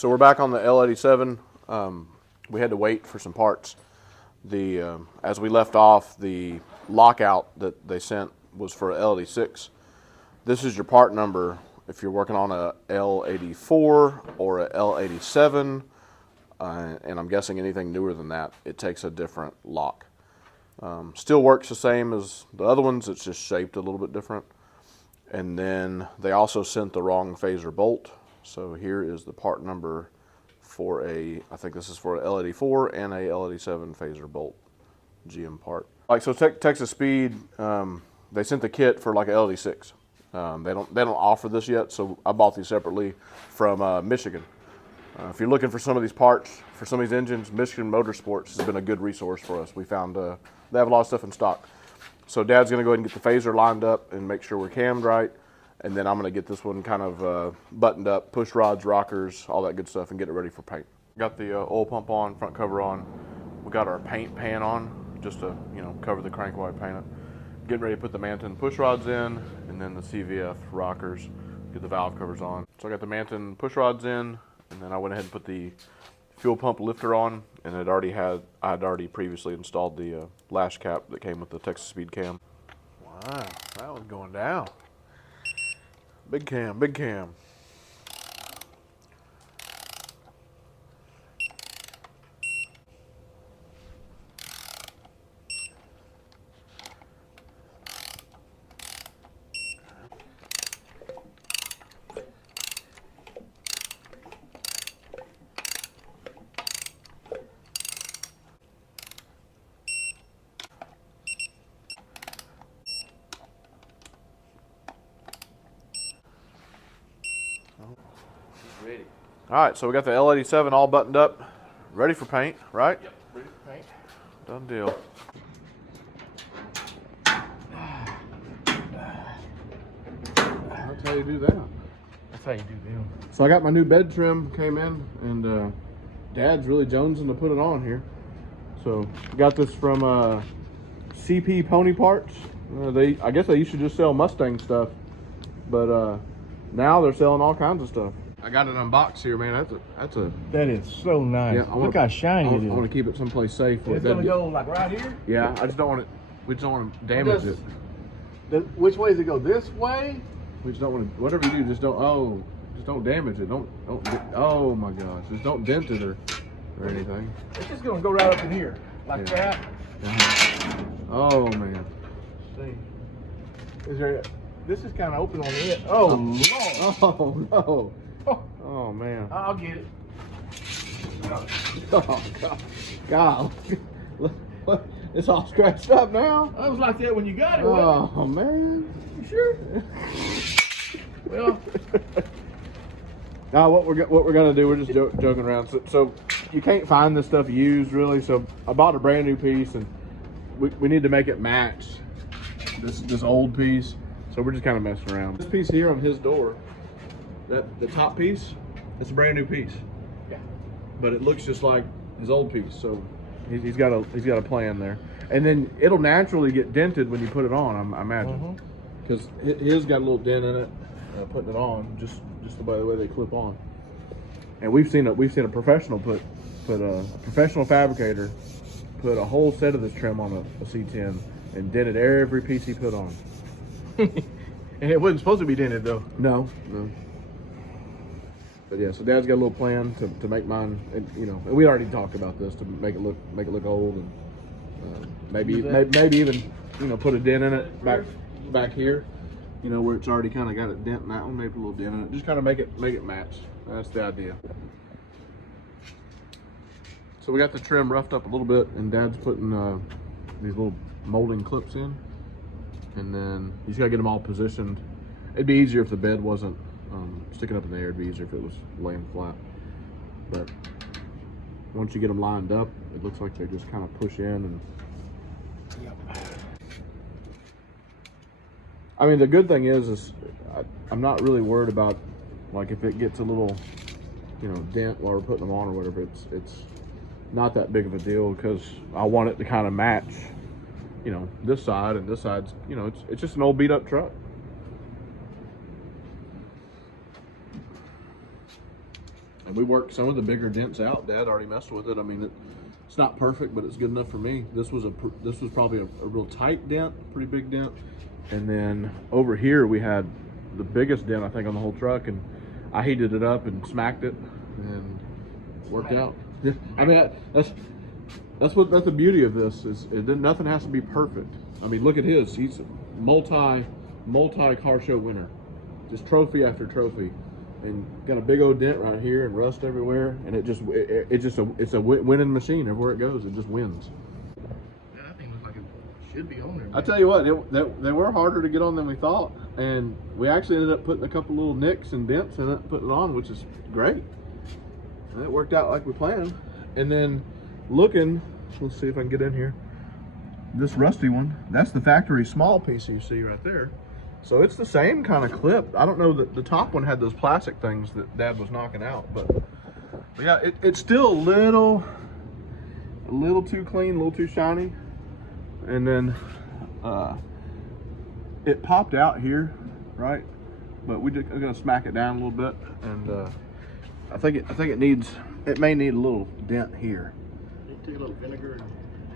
So we're back on the L87. We had to wait for some parts. As we left off, the lockout that they sent was for L86. This is your part number if you're working on a L84 or a L87, and I'm guessing anything newer than that, it takes a different lock. Still works the same as the other ones, it's just shaped a little bit different. And then they also sent the wrong phaser bolt. So here is the part number for I think this is for an L84 and a L87 phaser bolt GM part. Like so, Texas Speed, they sent the kit for like an L86. They don't offer this yet, so I bought these separately from Michigan. If you're looking for some of these parts for some of these engines, Michigan Motorsports has been a good resource for us. We found they have a lot of stuff in stock. So Dad's gonna go ahead and get the phaser lined up and make sure we're cammed right. And then I'm gonna get this one kind of buttoned up, push rods, rockers, all that good stuff, and get it ready for paint. Got the oil pump on, front cover on. We got our paint pan on, just to cover the crank while I paint it. Getting ready to put the Manton push rods in, and then the CVF rockers, get the valve covers on. So I got the Manton push rods in, and then I went ahead and put the fuel pump lifter on, and I had already previously installed the lash cap that came with the Texas Speed cam. Wow, that was going down. Big cam, big cam. Ready. All right, so we got the L87 all buttoned up, ready for paint, right? Yep, ready for paint. Done deal. That's how you do that. That's how you do them. So I got my new bed trim came in, and Dad's really jonesing to put it on here. So got this from CP Pony Parts. I guess they used to just sell Mustang stuff, but now they're selling all kinds of stuff. I got it unboxed here, man. That is so nice. Yeah, look how shiny it is. I want to keep it someplace safe. It's gonna go like right here. Yeah, I just don't want it. We just don't want to damage it. Which way does it go? This way? We just don't want to. Whatever you do, just don't. Oh, just don't damage it. Don't. Oh my gosh, just don't dent it or anything. It's just gonna go right up in here, like that. Oh man. Let's see. Is there? This is kind of open on the edge. Oh Lord. Oh no. Oh, Oh man. I'll get it. Oh God. Look, it's all scratched up now. It was like that when you got it. wasn't Oh man. it? You sure? Well, Now what we're gonna do? We're just joking around. So you can't find this stuff used really. So I bought a brand new piece, and we need to make it match this old piece. So we're just kind of messing around. This piece here on his door, the top piece, it's a brand new piece. yeah. But it looks just like his old piece. So he's got a plan there. And then it'll naturally get dented when you put it on, I imagine, because his got a little dent in it. Putting it on, just by the way they clip on. And we've seen a professional put a professional fabricator put a whole set of this trim on a C10 and dented every piece he put on. And it wasn't supposed to be dented though. No. But yeah, so Dad's got a little plan to make mine, and we already talked about this to make it look old, and maybe even put a dent in it back here. Where it's already kind of got a dent in that one, maybe a little dent in it. Just kind of make it match. That's the idea. So we got the trim roughed up a little bit, and Dad's putting these little molding clips in, and then he's got to get them all positioned. It'd be easier if the bed wasn't sticking up in the air. It'd be easier if it was laying flat. But once you get them lined up, it looks like they just kind of push in and. Yep. I mean, the good thing is I'm not really worried about, like, if it gets a little, dent while we're putting them on or whatever. It's not that big of a deal because I want it to kind of match, this side and this side's, it's just an old beat up truck. And we worked some of the bigger dents out. Dad already messed with it. I mean, it's not perfect, but it's good enough for me. This was probably a real tight dent, pretty big dent. And then over here we had the biggest dent I think on the whole truck, and I heated it up and smacked it, and it worked out. I mean, that's the beauty of this is nothing has to be perfect. I mean, look at his. He's a multi car show winner, just trophy after trophy, and got a big old dent right here and rust everywhere. And it's a winning machine everywhere it goes. It just wins. Man, that thing looks like it should be on there. Man. I tell you what, they were harder to get on than we thought, and we actually ended up putting a couple little nicks and dents in it and putting it on, which is great. And it worked out like we planned. And then looking, let's see if I can get in here. This rusty one, that's the factory small piece you see right there. So it's the same kind of clip. I don't know that the top one had those plastic things that Dad was knocking out, but yeah, it's still a little too clean, a little too shiny. And then it popped out here, right? But we're gonna smack it down a little bit, and I think it may need a little dent here. Take a little vinegar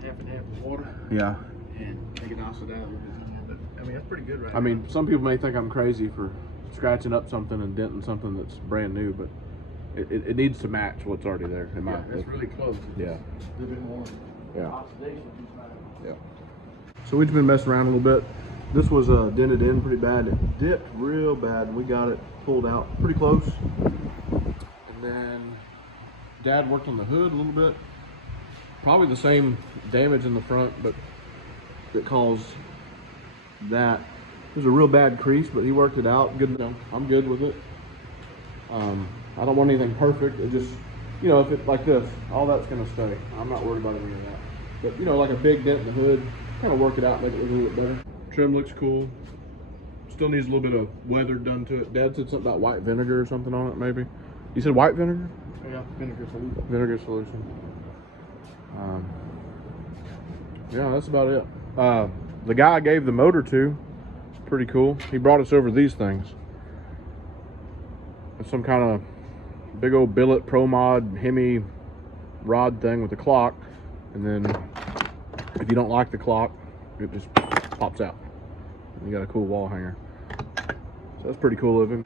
and half of water. Yeah. And take it off so that a little bit more. But I mean, that's pretty good, right? I mean, some people may think I'm crazy for scratching up something and denting something that's brand new, but it needs to match what's already there. In my that's really close. Yeah. A little bit more. Yeah. Oxidation. Yeah. So we've been messing around a little bit. This was dented in pretty bad. It dipped real bad, and we got it pulled out pretty close. And then Dad worked on the hood a little bit. Probably the same damage in the front, but it caused that. It was a real bad crease, but he worked it out. Good. I'm good with it. I don't want anything perfect. It just, you know, if it's like this, all that's gonna stay. I'm not worried about any of that. But you know, like a big dent in the hood, kind of work it out, make it look a little bit better. Trim looks cool. Still needs a little bit of weather done to it. Dad said something about white vinegar or something on it, maybe. You said white vinegar? Yeah, vinegar solution. Vinegar solution. Yeah, that's about it. The guy I gave the motor to, pretty cool. He brought us over these things. It's some kind of big old billet pro mod Hemi rod thing with a clock, and then if you don't like the clock, it just pops out. You got a cool wall hanger. So that's pretty cool of him.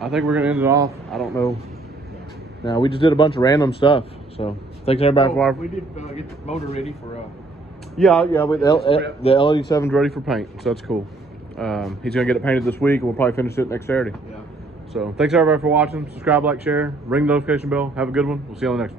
I think we're gonna end it off. I don't know. Now we just did a bunch of random stuff. So thanks everybody for we did get the motor ready for yeah, with the L87's ready for paint, so that's cool. He's gonna get it painted this week, and we'll probably finish it next Saturday. yeah. So thanks everybody for watching. Subscribe, like, share, ring the notification bell. Have a good one. We'll see you on the next one.